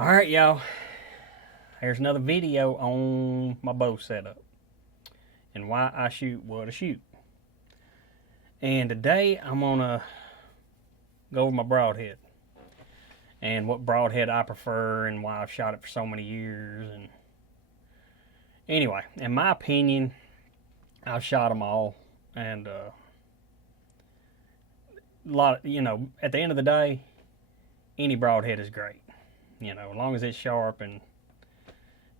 Alright, y'all. Here's another video on my bow setup and why I shoot what I shoot. And today I'm gonna go over my broadhead and what broadhead I prefer and why I've shot it for so many years. And anyway, in my opinion, I've shot them all, and a lot of, at the end of the day, any broadhead is great. As long as it's sharp and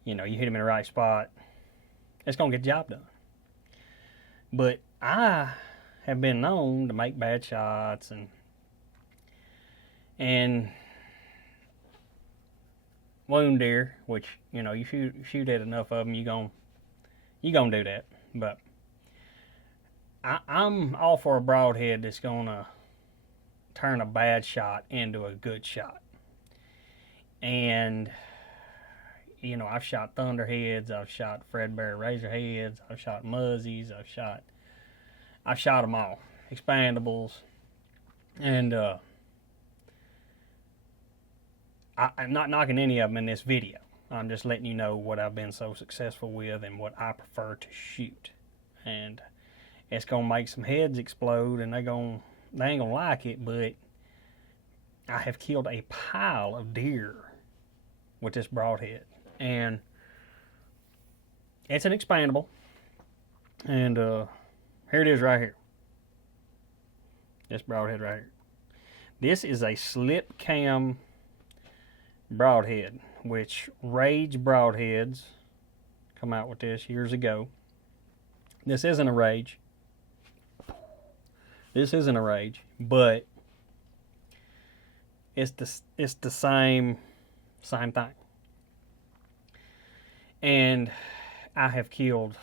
you hit them in the right spot, it's gonna get the job done. But I have been known to make bad shots and wound deer, which you shoot at enough of them, you gonna do that. But I'm all for a broadhead that's gonna turn a bad shot into a good shot. And I've shot thunderheads, I've shot Fredbear razorheads, I've shot muzzies, I've shot them all, expandables, and I'm not knocking any of them in this video. I'm just letting you know what I've been so successful with and what I prefer to shoot. And it's gonna make some heads explode, and they ain't gonna like it, but I have killed a pile of deer with this broadhead. And it's an expandable, and here it is right here. This broadhead right here. This is a Slipcam broadhead, which Rage broadheads come out with this years ago. This isn't a Rage. This isn't a Rage, but it's the same thing. And I have killed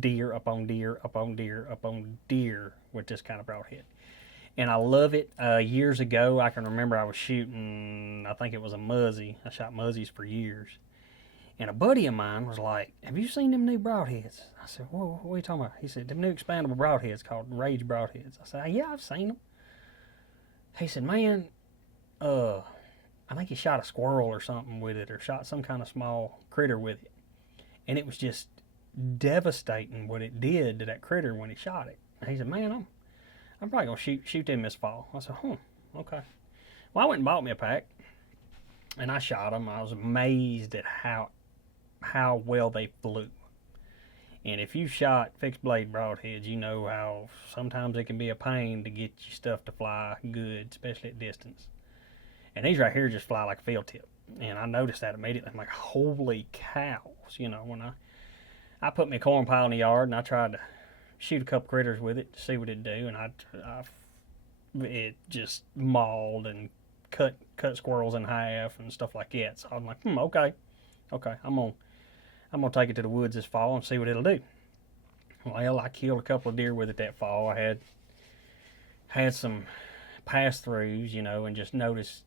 deer upon deer upon deer upon deer with this kind of broadhead. And I love it. Years ago, I can remember I was shooting, I think it was a muzzy. I shot muzzies for years. And a buddy of mine was like, "Have you seen them new broadheads?" I said, "What are you talking about?" He said, "Them new expandable broadheads called Rage broadheads." I said, "Yeah, I've seen them." He said, "Man, I think he shot a squirrel or something with it, or shot some kind of small critter with it. And it was just devastating what it did to that critter when he shot it." And he said, "Man, I'm probably going to shoot them this fall." I said, okay. Well, I went and bought me a pack, and I shot them. I was amazed at how well they flew. And if you shot fixed blade broadheads, you know how sometimes it can be a pain to get your stuff to fly good, especially at distance. And these right here just fly like a field tip. And I noticed that immediately. I'm like, holy cows. When I put my corn pile in the yard and I tried to shoot a couple critters with it to see what it'd do, and it just mauled and cut squirrels in half and stuff like that. So I'm like, okay, I'm gonna take it to the woods this fall and see what it'll do. Well, I killed a couple of deer with it that fall. I had some pass-throughs, and just noticed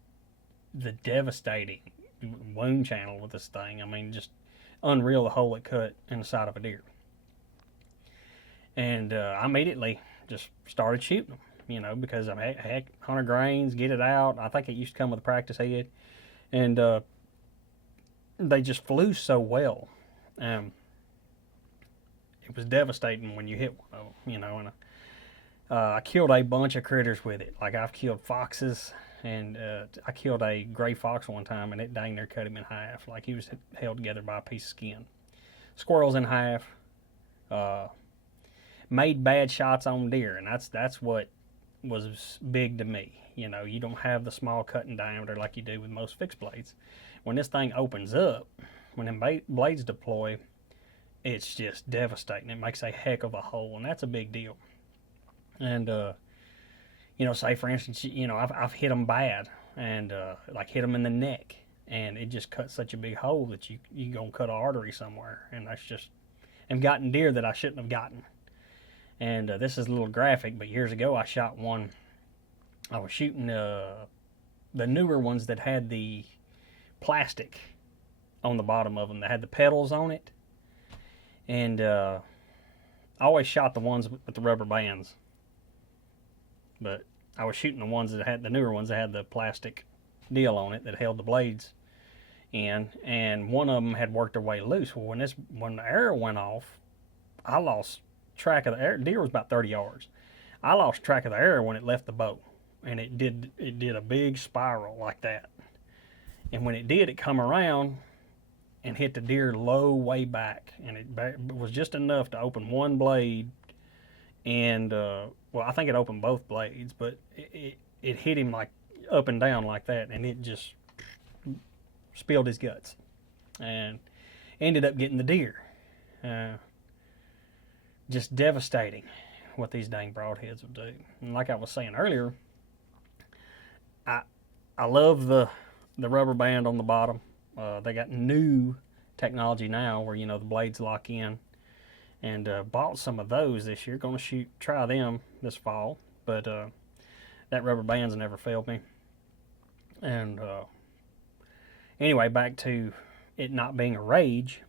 the devastating wound channel with this thing. I mean, just unreal, the hole it cut in the side of a deer. And I immediately just started shooting them, because I'm 100 grains, get it out. I think it used to come with a practice head. And they just flew so well. It was devastating when you hit one of them, and I killed a bunch of critters with it. Like, I've killed foxes, and I killed a gray fox one time, and it dang near cut him in half. Like, he was held together by a piece of skin. Squirrels in half. Made bad shots on deer, and that's what was big to me. You don't have the small cut in diameter like you do with most fixed blades. When this thing opens up, when them blades deploy, it's just devastating. It makes a heck of a hole, and that's a big deal. And say for instance, I've hit them bad, and like hit them in the neck, and it just cut such a big hole that you gonna cut an artery somewhere, and that's just, I've gotten deer that I shouldn't have gotten. And this is a little graphic, but years ago I shot one. I was shooting the newer ones that had the plastic on the bottom of them, that had the pedals on it. And I always shot the ones with the rubber bands. But I was shooting the ones that had the newer ones that had the plastic deal on it that held the blades in, and one of them had worked their way loose. Well, when the arrow went off, I lost track of the arrow. Deer was about 30 yards. I lost track of the arrow when it left the bow, and it did a big spiral like that. And when it did, it come around and hit the deer low way back, and it was just enough to open one blade. And well, I think it opened both blades, but it hit him like up and down like that, and it just spilled his guts, and ended up getting the deer. Just devastating what these dang broadheads will do. And like I was saying earlier, I love the rubber band on the bottom. They got new technology now where the blades lock in, and bought some of those this year. Going to try them this fall, but that rubber band's never failed me. And anyway, back to it not being a rage.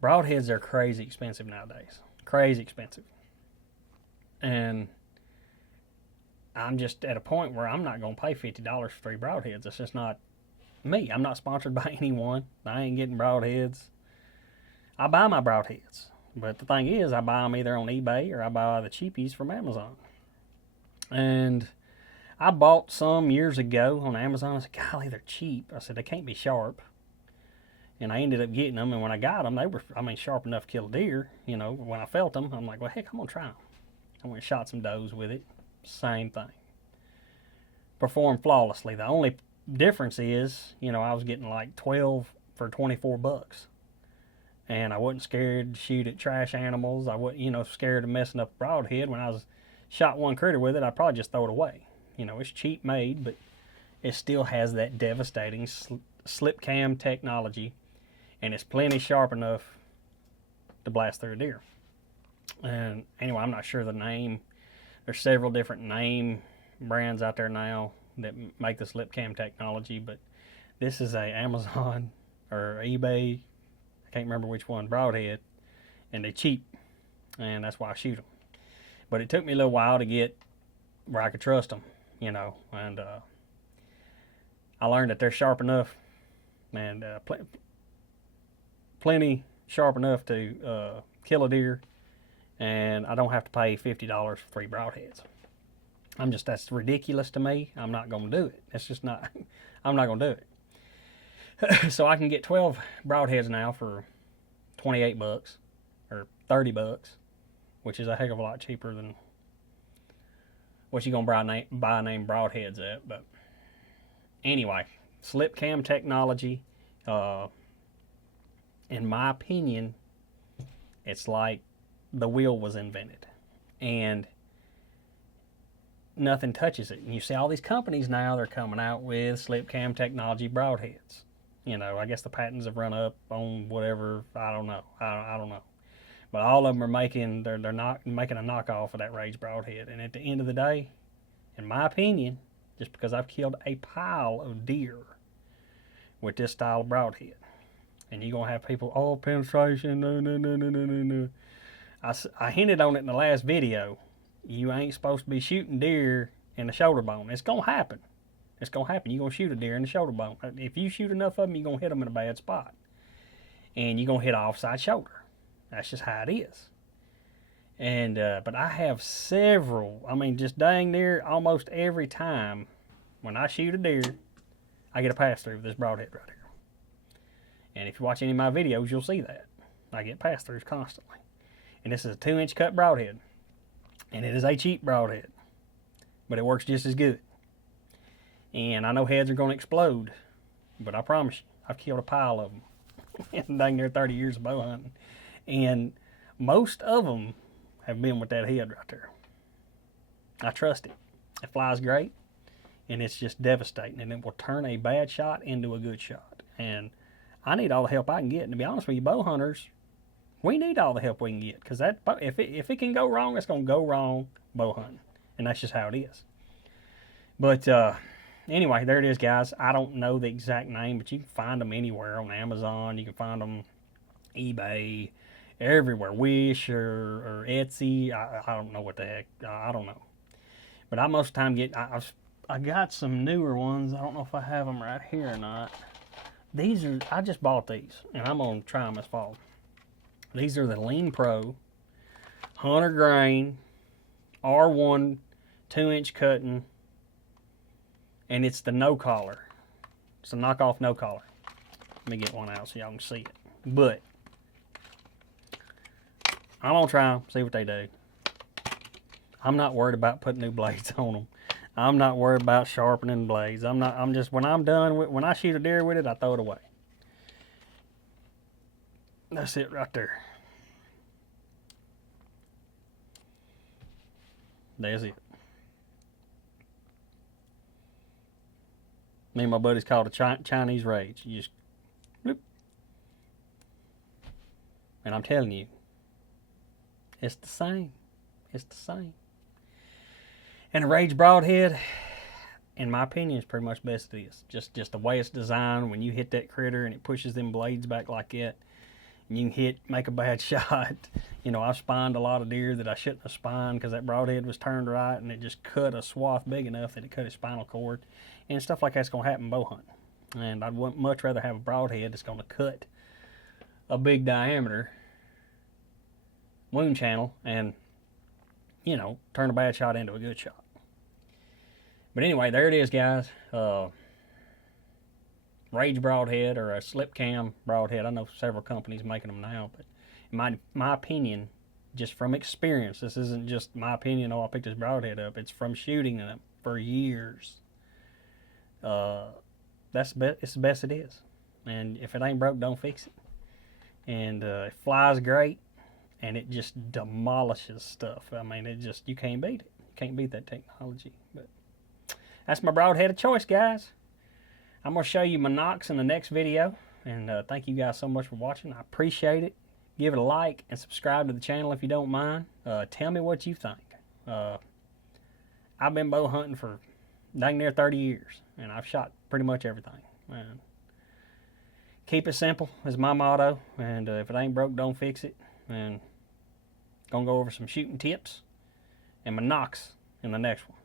Broadheads are crazy expensive nowadays. Crazy expensive. And I'm just at a point where I'm not going to pay $50 for 3 broadheads. It's just not me. I'm not sponsored by anyone. I ain't getting broadheads. I buy my broadheads. But the thing is, I buy them either on eBay or I buy the cheapies from Amazon. And I bought some years ago on Amazon. I said, golly, they're cheap. I said, they can't be sharp. And I ended up getting them, and when I got them, they were, sharp enough to kill a deer. When I felt them, I'm like, well, heck, I'm going to try them. I went and shot some does with it. Same thing. Performed flawlessly. The only difference is, I was getting like 12 for $24. And I wasn't scared to shoot at trash animals. I wasn't, scared of messing up a broadhead. When I shot one critter with it, I'd probably just throw it away. It's cheap made, but it still has that devastating Slipcam technology, and it's plenty sharp enough to blast through a deer. And anyway, I'm not sure the name. There's several different name brands out there now that make the Slipcam technology, but this is a Amazon or eBay, I can't remember which one, broadhead, and they're cheap, and that's why I shoot them. But it took me a little while to get where I could trust them, and I learned that they're sharp enough, and plenty sharp enough to kill a deer, and I don't have to pay $50 for 3 broadheads. That's ridiculous to me. I'm not going to do it. It's just not, I'm not going to do it. So I can get 12 broadheads now for $28 or $30, which is a heck of a lot cheaper than what you're going to buy name broadheads at. But anyway, Slipcam technology, in my opinion, it's like the wheel was invented, and nothing touches it. And you see all these companies now, they're coming out with Slipcam technology broadheads. I guess the patents have run up on whatever. I don't know. I don't know. But all of them are they're not making a knockoff of that Rage broadhead. And at the end of the day, in my opinion, just because I've killed a pile of deer with this style of broadhead, and you're going to have people, penetration, no. I hinted on it in the last video. You ain't supposed to be shooting deer in the shoulder bone. It's going to happen. It's going to happen. You're going to shoot a deer in the shoulder bone. If you shoot enough of them, you're going to hit them in a bad spot. And you're going to hit offside shoulder. That's just how it is. And but I have several, just dang near almost every time when I shoot a deer, I get a pass through with this broadhead right here. And if you watch any of my videos, you'll see that. I get pass throughs constantly. And this is a 2-inch cut broadhead. And it is a cheap broadhead. But it works just as good. And I know heads are going to explode. But I promise you, I've killed a pile of them. In dang near 30 years of bow hunting. And most of them have been with that head right there. I trust it. It flies great. And it's just devastating. And it will turn a bad shot into a good shot. And I need all the help I can get. And to be honest with you, bow hunters, we need all the help we can get. Because if it can go wrong, it's going to go wrong bow hunting. And that's just how it is. But anyway, there it is, guys. I don't know the exact name, but you can find them anywhere on Amazon. You can find them eBay, everywhere. Wish or Etsy. I don't know what the heck. I don't know. But I most of the time I got some newer ones. I don't know if I have them right here or not. These are, I just bought these, and I'm going to try them this fall. These are the Lean Pro 100 grain R1 2-inch cutting, and it's the no collar. It's a knockoff no collar. Let me get one out so y'all can see it. But I'm gonna try them, see what they do. I'm not worried about putting new blades on them. I'm not worried about sharpening blades. I'm just, when I'm done with, when I shoot a deer with it, I throw it away. That's it right there. There's it. Me and my buddies call it a Chinese rage. You just, whoop. And I'm telling you, it's the same. It's the same. And the Rage Broadhead, in my opinion, is pretty much best it is. Just the way it's designed. When you hit that critter and it pushes them blades back like that, and you can make a bad shot. You know, I've spined a lot of deer that I shouldn't have spined because that broadhead was turned right and it just cut a swath big enough that it cut his spinal cord. And stuff like that's going to happen bow hunting. And I'd much rather have a broadhead that's going to cut a big diameter wound channel and, you know, turn a bad shot into a good shot. But anyway, there it is, guys. Rage Broadhead, or a Slipcam Broadhead. I know several companies making them now, but in my opinion, just from experience, this isn't just my opinion, oh, I picked this Broadhead up. It's from shooting them for years. It's the best it is. And if it ain't broke, don't fix it. And it flies great, and it just demolishes stuff. I mean, you can't beat it. You can't beat that technology. But that's my Broadhead of choice, guys. I'm going to show you my nocks in the next video. And thank you guys so much for watching. I appreciate it. Give it a like and subscribe to the channel if you don't mind. Tell me what you think. I've been bow hunting for dang near 30 years. And I've shot pretty much everything. And keep it simple is my motto. And if it ain't broke, don't fix it. And going to go over some shooting tips and my nocks in the next one.